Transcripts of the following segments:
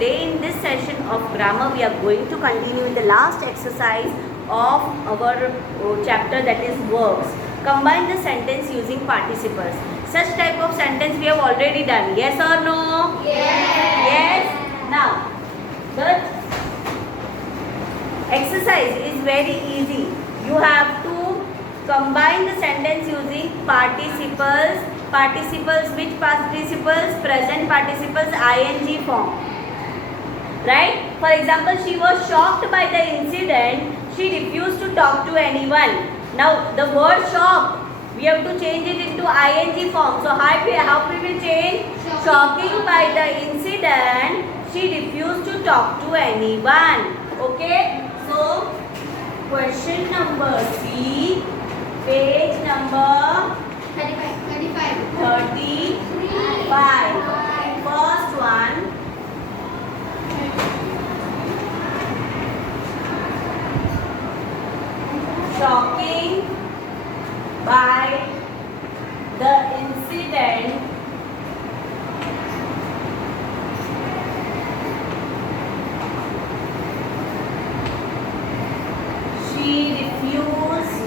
today in this session of grammar we are going to continue with the last exercise of our chapter, that is verbs. Combine the sentence using participles. Such type of sentence we have already done. Yes or no? Yes. Yes. Now, the exercise is very easy. You have to combine the sentence using participles. Participles, which participles? Present participles, ing form. Right? For example, she was shocked by the incident. She refused to talk to anyone. Now, the word shocked, we have to change it into ing form. So, how we will change? Shocking by the incident, she refused to talk to anyone. Okay? So, question number C, page number 35. First one. Shocking by the incident she refused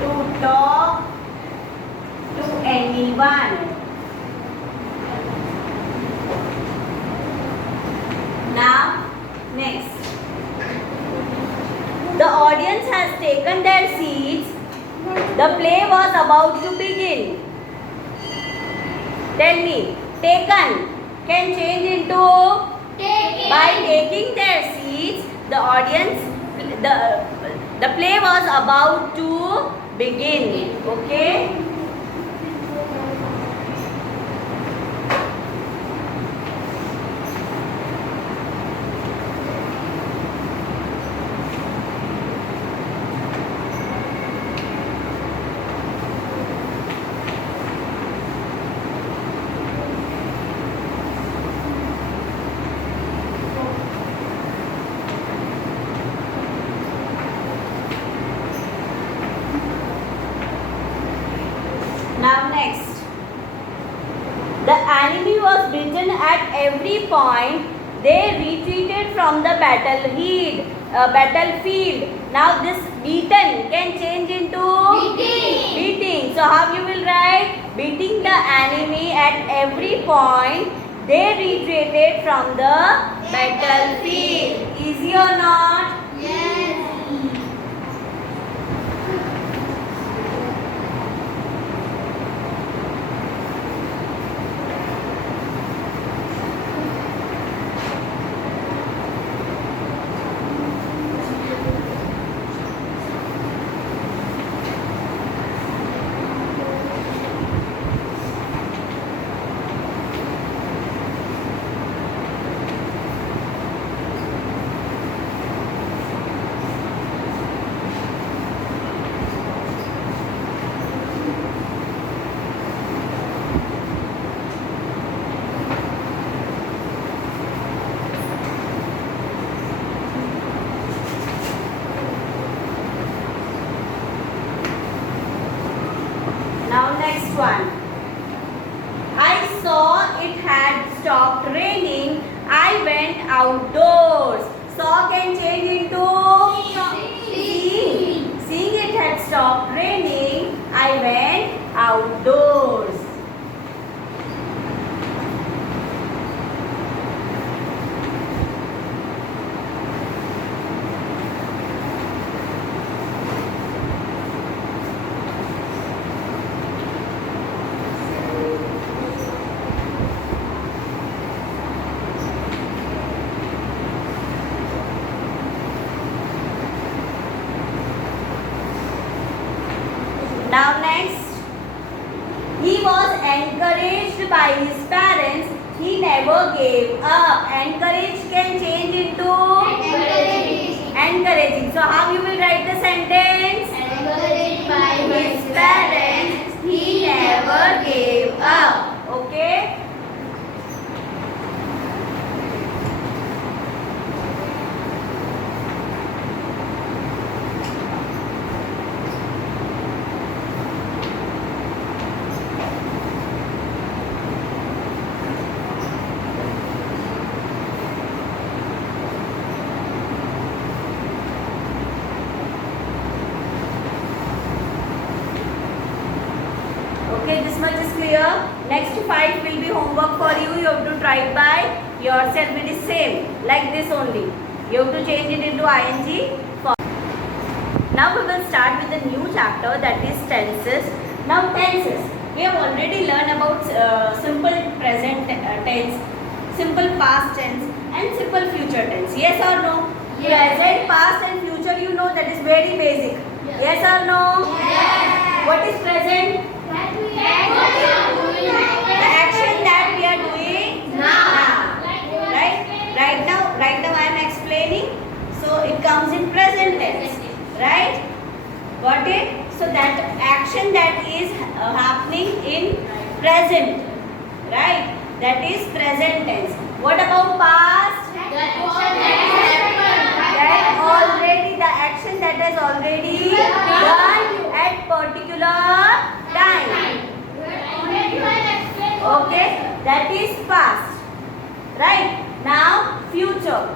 to talk to anyone. Now, next. The audience has taken their seats. The play was about to begin. Tell me, taken can change into by taking their seats. The audience, the play was about to begin. Okay. Now next, the enemy was beaten at every point. They retreated from the battlefield. Now this beaten can change into beating. So how you will write? Beating the enemy at every point. They retreated from the battlefield. Easy or not? Yes. Now next one. I saw it had stopped raining. I went outdoors. Saw can change into seeing. Seeing it had stopped raining. I went outdoors. Now next, he was encouraged by his parents. He never gave up. Encourage can change into encouraging. So how you will write the sentence? Encouraged by His parents, he never gave up. Okay? Okay, this much is clear. Next 5 will be homework for you. You have to try it by yourself. It is same like this only. You have to change it into ing form. Now we will start with a new chapter, that is tenses. Now tenses. We have already learned about simple present tense, simple past tense and simple future tense. Yes or no? Yes. Present, past and future you know, that is very basic. Yes or no? Yes. What is present? The action that we are doing now. Right now I am explaining. So it comes in present tense. Right? Got it? So that action that is happening in present. Right? That is present tense. What about past? That already, the action that has already done at particular time. Okay? That is past. Right? Now future.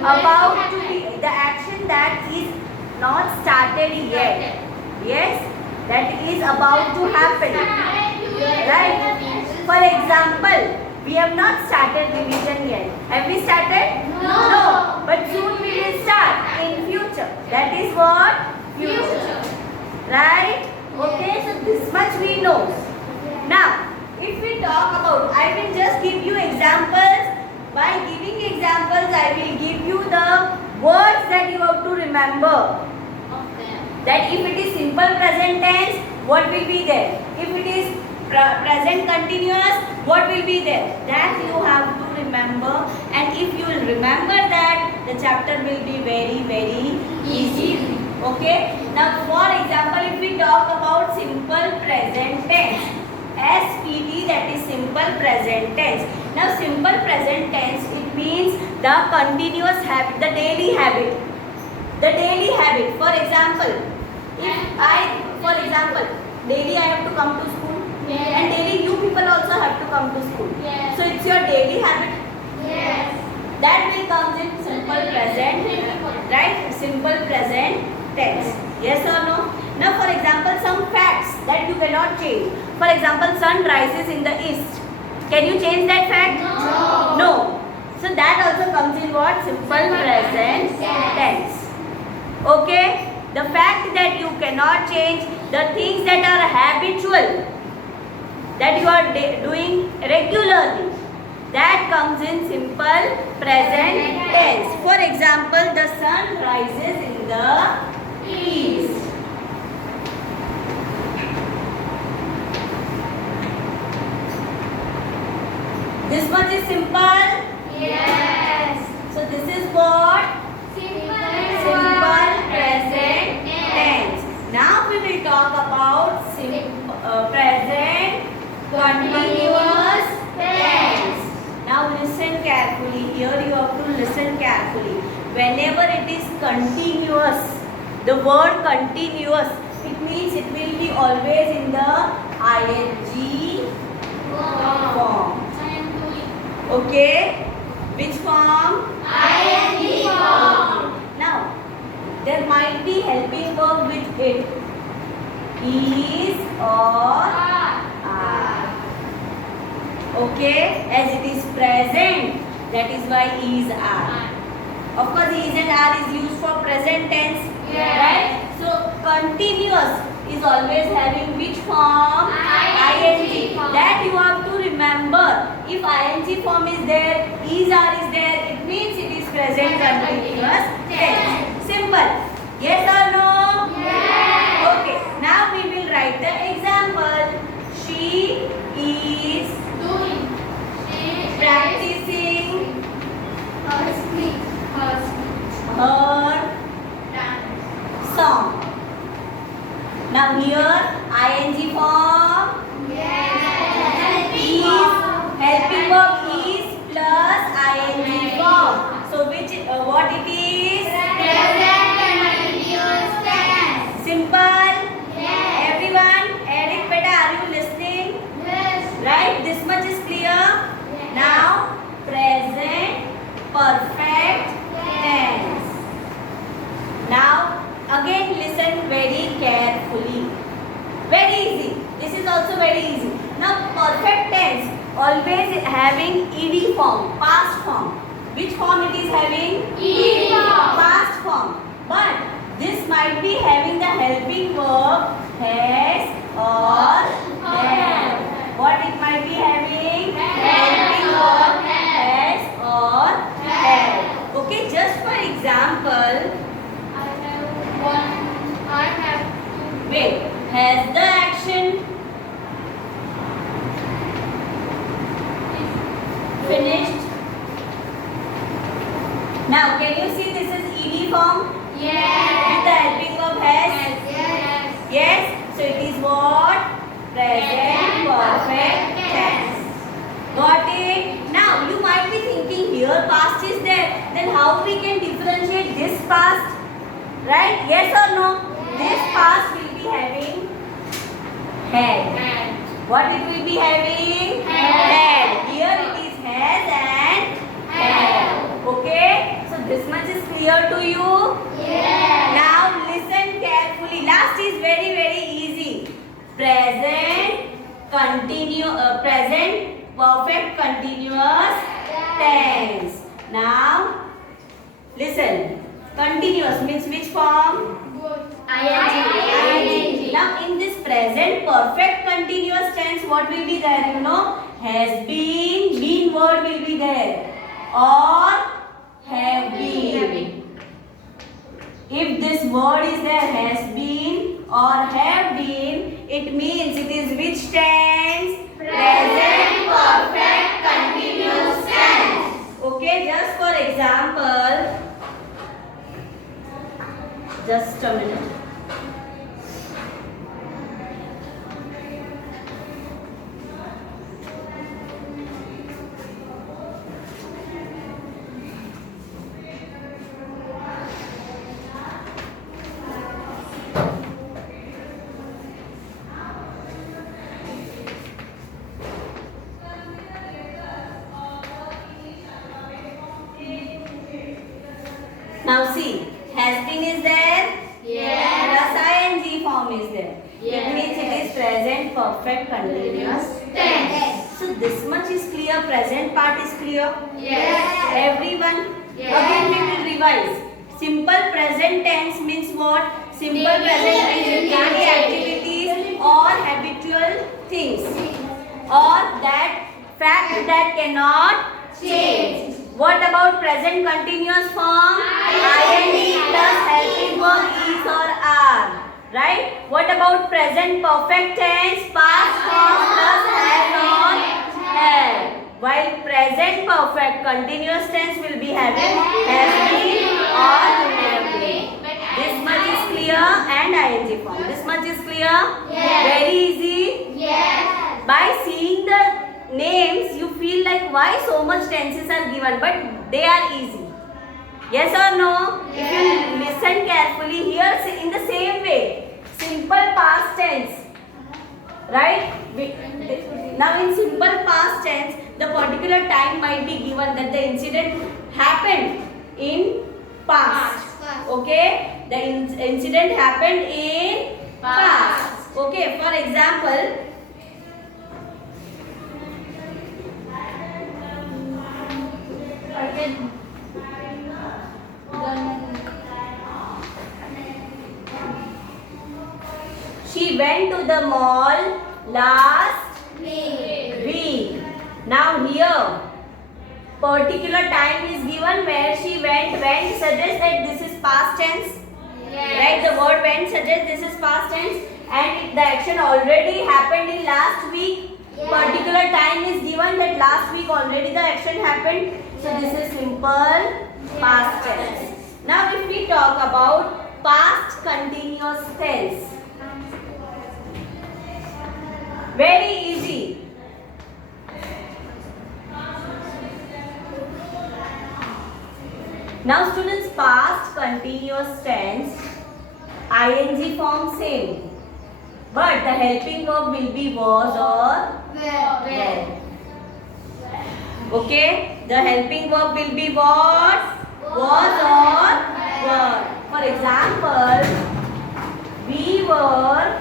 About to be, the action that is not started yet. Yes? That is about to happen. Right? For example, we have not started revision yet. Have we started? No. But soon we will start in future. That is what? Future. Right? Okay, so this much we know. Now, if we talk about, I will just give you examples. By giving examples, I will give you the words that you have to remember. That if it is simple present tense, what will be there? If it is present continuous, what will be there? That you have to remember, and if you will remember that, the chapter will be very, very easy. Okay? Now, for example, if we talk about simple present tense, SPT, that is simple present tense. Now, simple present tense, it means the continuous habit, the daily habit. The daily habit. For example, daily I have to come to school. Yes. And daily you people also have to come to school. Yes. So it's your daily habit. Yes. That will come in simple present, right? Simple present tense. Yes or no? Now for example, some facts that you cannot change. For example, sun rises in the east. Can you change that fact? No. No. So that also comes in what? Simple present tense. Okay? The fact that you cannot change, the things that are habitual, that you are doing regularly, that comes in simple present tense. For example, the sun rises in the east. This much is simple. Yes. So this is what? Simple present tense. Now we will talk about present continuous tense. Now listen carefully. Here you have to listen carefully. Whenever it is continuous, the word continuous, it means it will be always in the ing form. Okay? Which form? ing form. Now, there might be helping verb with it. Is or are. Okay? As it is present, that is why is are. Of course, is and are is used for present tense. Yes. Right? So, continuous is always having which form? ing form. That you have to remember. If ing form is there, is are is there, it means it is present continuous tense. Simple. Yes or no? Yes. Okay. Now we will write the example. She is practicing her song. Now here ing form is helping verb is plus ing form. So which what it is? Simple. Everyone, Eric, beta, are you listening? Right? This much is clear. Now present perfect tense. Now again listen very carefully. Very easy. This is also very easy. Now perfect tense always having ed form, past form. Which form it is having? Ed form. Past form. But this might be having the helping verb has or have. What it might be having? Helping verb has or have. Okay, just for example, I have one. I have two. wait, has the action finished? Now, can you see this is ed form? With Yes. the helping verb has? Yes. Yes. So it is what? Present perfect tense. Got it? Now you might be thinking here past is there. Then how we can differentiate this past? Right? Yes or no? This past will be having had. And What it will be having? Had. Here it is has and had. Okay? So this much is clear to you? yes. Now listen carefully. Last is very easy. Present perfect continuous tense. Now listen. Continuous means which form? Good. ing. Now in this present perfect continuous tense, what will be there? You know, has been word will be there, or have been. If this word is there, has been or have been, it means it is which tense? Present perfect continuous tense. Okay, just for example, just a minute. Now see, has been is there? Yes. Plus ing form is there. Yes. It means it is present perfect continuous Tense. So this much is clear. Present part is clear. Yes. Everyone. Yes. Again we will revise. Simple present tense means what? Simple Daily present means daily activities. activities or habitual things, or that fact that cannot Change. What about present continuous form? ing plus helping verb is or are. Right? What about present perfect tense? Past form plus has or have. While present perfect continuous tense will be having has been or have been. This much is clear, and ing form. This much is clear? Yes. Very easy. Yes. By seeing the names, you feel like why so much tenses are given, but they are easy. Yes or no? Yes. If you listen carefully, here in the same way, simple past tense, right? Now in simple past tense, the particular time might be given that the incident happened in past. Okay? The incident happened in past. Okay, for example, she went to the mall last week. Now here, particular time is given where she went. Went suggests that this is past tense. Right? The word went suggests this is past tense, and the action already happened in last week. Particular time is given that last week already the action happened. So this is simple past tense. Now if we talk about past continuous tense. Very easy. Now students, past continuous tense, ing form same. But the helping verb will be was or were. Okay? The helping verb will be was or were. For example, we were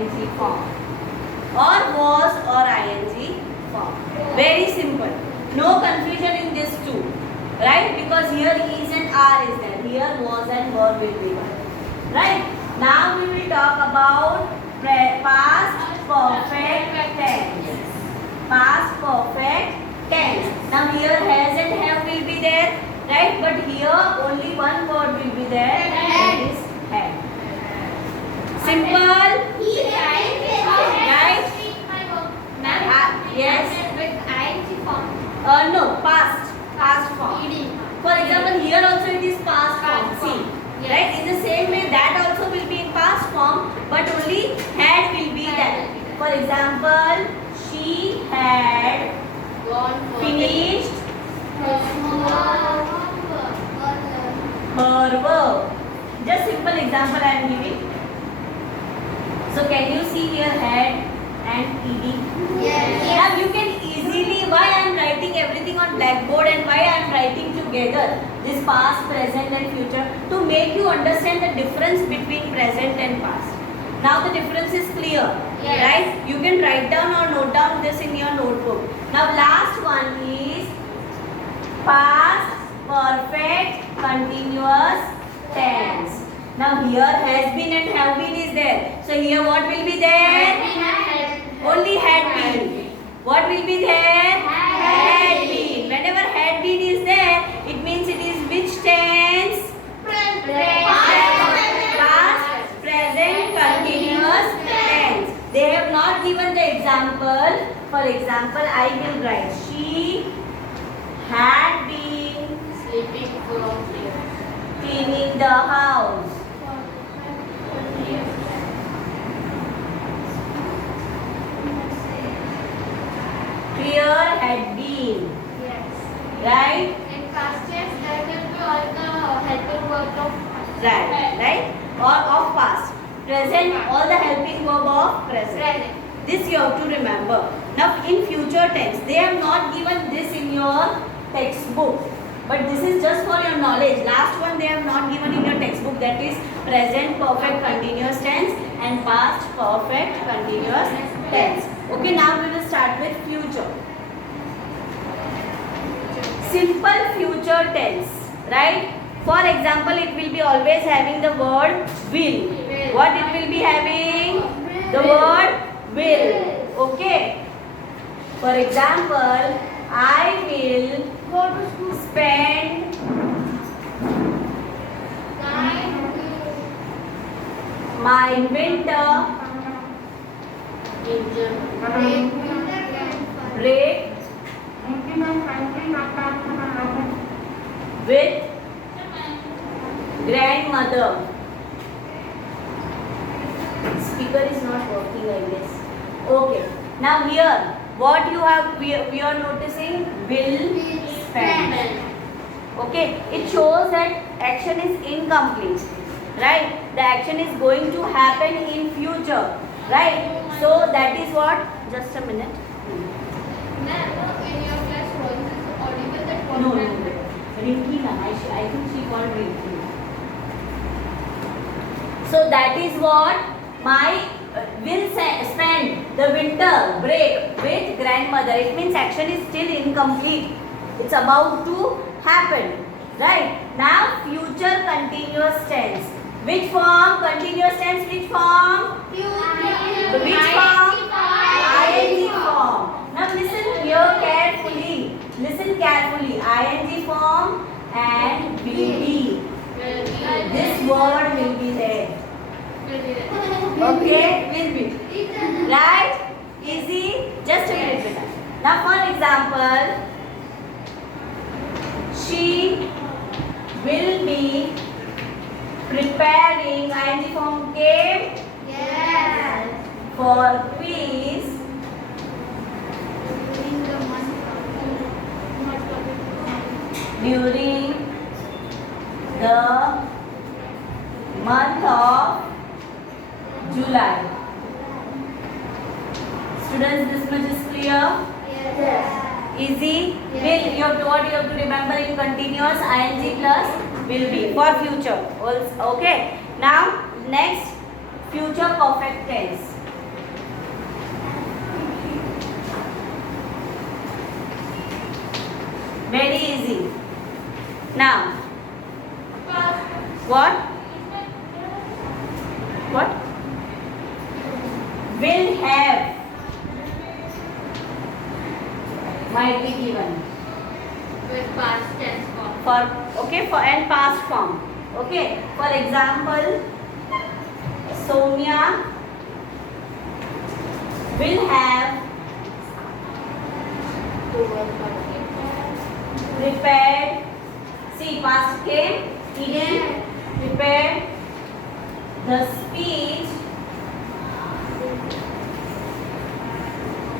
ing form, or was or ing form. Very simple. No confusion in this two, right? Because here is and are is there. Here was and were will be there, right? Now we will talk about past perfect tense. Past perfect tense. Now here has and have will be there, right? But here only one word will be there. That is had. Simple. Right? Yes. No, past form. For example, here also it is past form. See, right? In the same way, that also will be in past form, but only had will be there. For example, she had finished her work. Just simple example I am giving. So can you see here had and ed? Now you can easily, why I am writing everything on blackboard and why I am writing together this past, present and future, to make you understand the difference between present and past. Now the difference is clear, right? You can write down or note down this in your notebook. Now last one is past perfect continuous tense. Now here has been and have been is there. So here what will be there? Only had been. What will be there? Had been. Whenever had been is there, it means it is which tense? Past, present, continuous tense. They have not given the example. For example, I will write. She had been cleaning the house. Clear had been. Right? In past tense, there will be all the helping verb of Right? Or of past. Present, all the helping verb of present. This you have to remember. Now in future tense, they have not given this in your textbook. But this is just for your knowledge. Last one they have not given in your textbook, that is present perfect continuous tense and past perfect continuous tense. Okay, now we will start with future. Simple future tense, right? For example, it will be always having the word will. What it will be having? The word will. Okay. For example, I will spend my winter break with grandmother. Speaker is not working, I guess. Okay. Now here, what you have, we are noticing will spend. Okay. It shows that action is incomplete. Right? The action is going to happen in future. Right? So that is what? Just a minute. in your class voice is audible that No. Rinkina. I think she called Rinkina. So that is what my will spend the winter break with grandmother. It means action is still incomplete. It's about to happen. Right? Now future continuous tense. Which form? Continuous tense. Which form? Which form? ING form. Now listen here carefully. Listen carefully. ING form and will be. This word will be there. Okay? Will be. Right? Easy? Just a minute. Now for example, she will be preparing ING form came for quiz during the month of July. Students, this much is clear? Easy? Will, you have to, what you have to remember in continuous ING plus will be for future. Okay. Now next, future perfect tense. Very easy. Now, what? What? Will have might be given With past tense form. for and past form. Okay. For example, Soumya will have prepared. See, past came. He did prepared the speech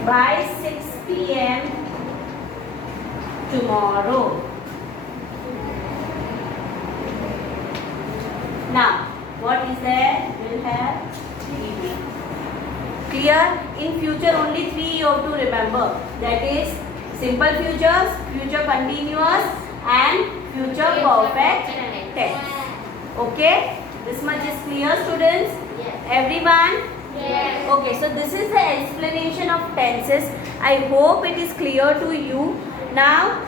by 6 p.m. tomorrow. Now, what is there? Will have evening. Clear? In future, only 3 you have to remember. That is simple futures, future continuous, and future perfect tense. Okay? This much is clear, students? Yes. Everyone? Yes. Okay, so this is the explanation of tenses. I hope it is clear to you. Now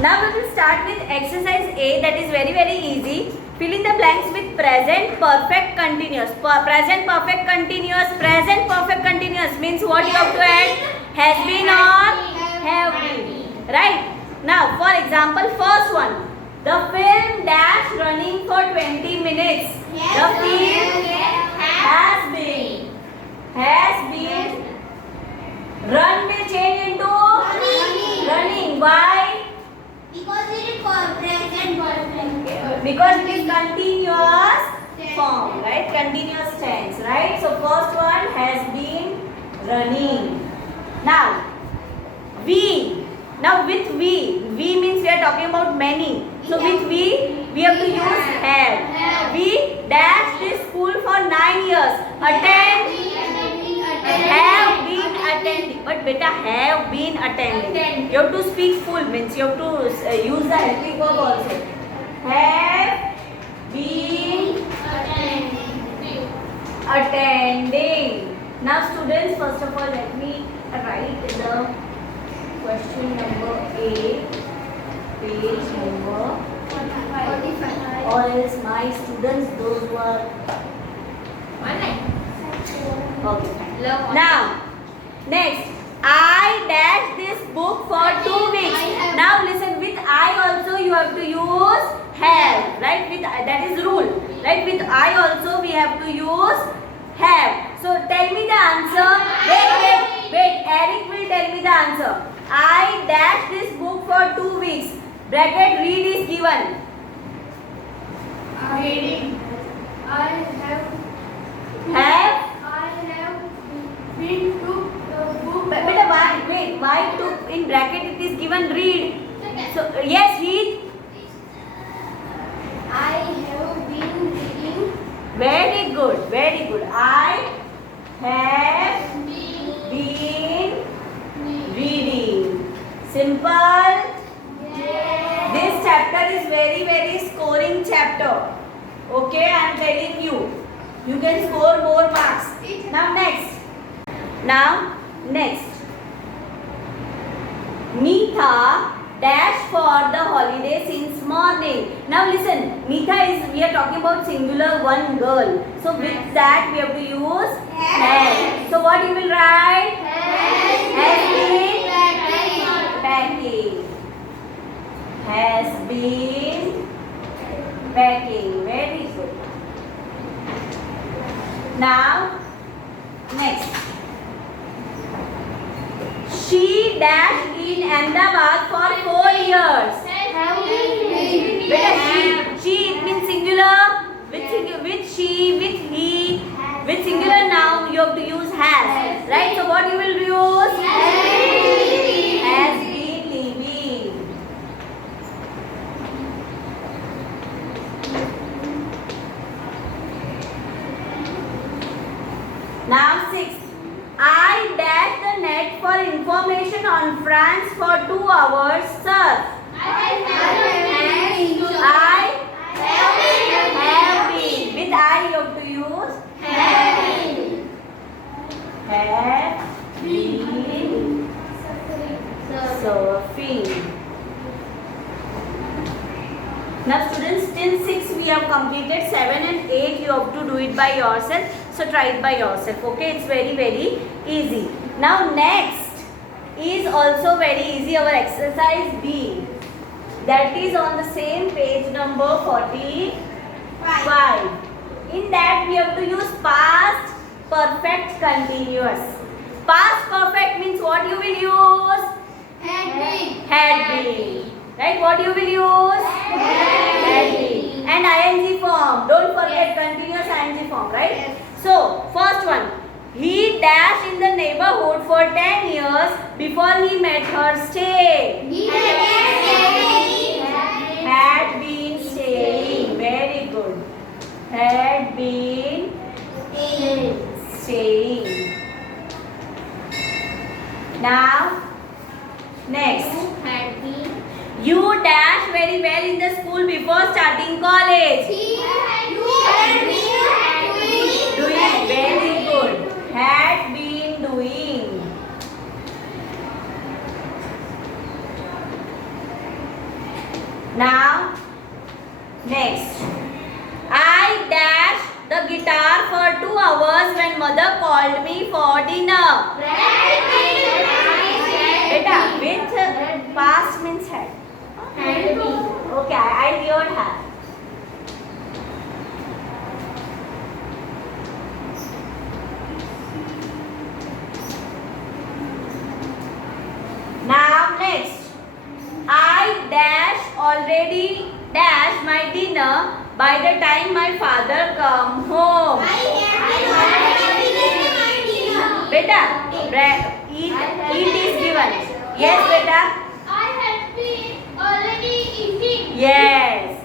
we will start with exercise A, that is very easy. Fill in the blanks with present perfect continuous. Present perfect continuous. Present perfect continuous means what you have to add? Has been or have been. Right? Now, for example, first one. The film dash running for 20 minutes. The film has been. Run will change into running. Why? Because it is for present perfect. Because it is continuous form, right? Continuous tense, right? So first one has been running. Now, we. Now with we means we are talking about many. So with we have to use have. We dash this school for 9 years. Have been attending. But beta, have been attending. You have to speak full, means you have to use the helping verb also. Have been attending. Now students, first of all, let me write the question number A, page number 45. Or else my students, those who are okay. Now, next, I dash this book for 2 weeks. Now listen, with I also you have to use have, right? With that is rule, right? With I also we have to use have. So tell me the answer. Wait. Eric will tell me the answer. I dash this book for 2 weeks. Bracket read is given. Reading. I have been to the book. Beta, why took in bracket it is given read. So yes, read. I have been reading. Very good. I have been reading. Simple. This chapter is very scoring chapter. Okay, I am telling you. You can score more marks. Now next. Neetha dash for the holiday since morning. Now listen, Neetha is, we are talking about singular one girl. So with that we have to use has. So what you will write? Has been packing. Has been packing. Very good. Now next. She dashed in Ahmedabad for 4 years. Beta, she it means singular. With she, with he, with singular noun you have to use has. Right? So what you will use? Has been leaving. Now 6. I dashed the net for information on France for 2 hours, sir. I have been. With I you have to use have been surfing. Now students, till 6 we have completed, 7 and 8 you have to do it by yourself. So try it by yourself. Okay, it's very easy. Now next is also very easy, our exercise B. That is on the same page number 45. In that we have to use past perfect continuous. Past perfect means what you will use? Had been. Had been. Right? What you will use? Had been. And ing form. Don't forget continuous ing form, right? Yes. So, first one. He dashed in the neighborhood for 10 years before he met her stay. He Had been staying. Very good. Had been staying. Now, next. had been. You dash very well in the school before starting college. Doing very good. Had been doing. Now, next. I dashed the guitar for 2 hours when mother called me for dinner. Beta, with past means had. Okay, I heard her. Now next, I already dash my dinner by the time my father come home. Beta, eat is given. Yes, beta. I had been already eating. Yes.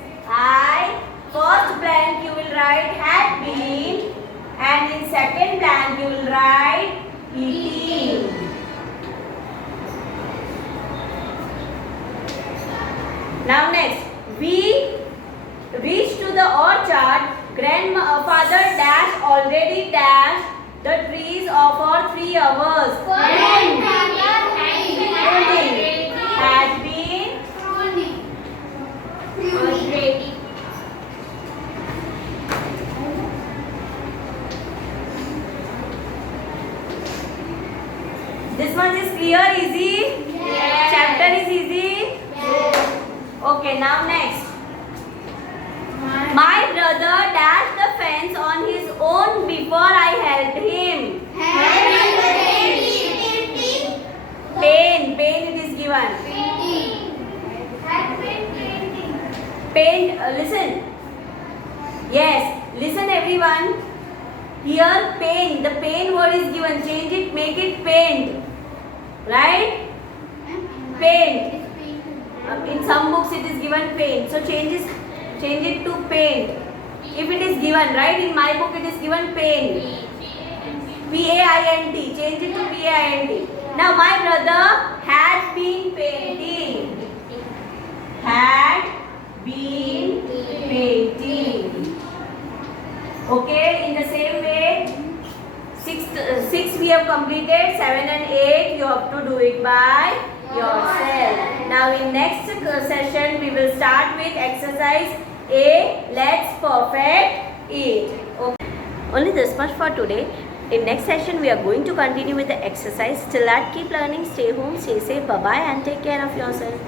First blank you will write had been, and in second blank you will write eating. Now next, we reached to the orchard. Grandfather dash already dashed the trees for 3 hours. Had been Already. This much is clear, easy? Yes. Chapter is easy? Okay, now next. My brother dashed the fence on his own before I helped him. Paint it is given. Paint, listen. Yes, listen everyone. Here paint, the paint word is given. Change it, make it paint. Right? Paint. In some books it is given paint. So change it to paint. If it is given, right? In my book it is given paint. P-A-I-N-T. Change it to P-A-I-N-T. Now my brother had been painting. Had been painting. Okay, in the same way, 6 we have completed, 7 and 8 you have to do it by yourself. Now in next session we will start with exercise A. Let's perfect it. Okay. Only this much for today. In next session we are going to continue with the exercise. Till that, keep learning, stay home, stay safe, bye bye, and take care of yourself.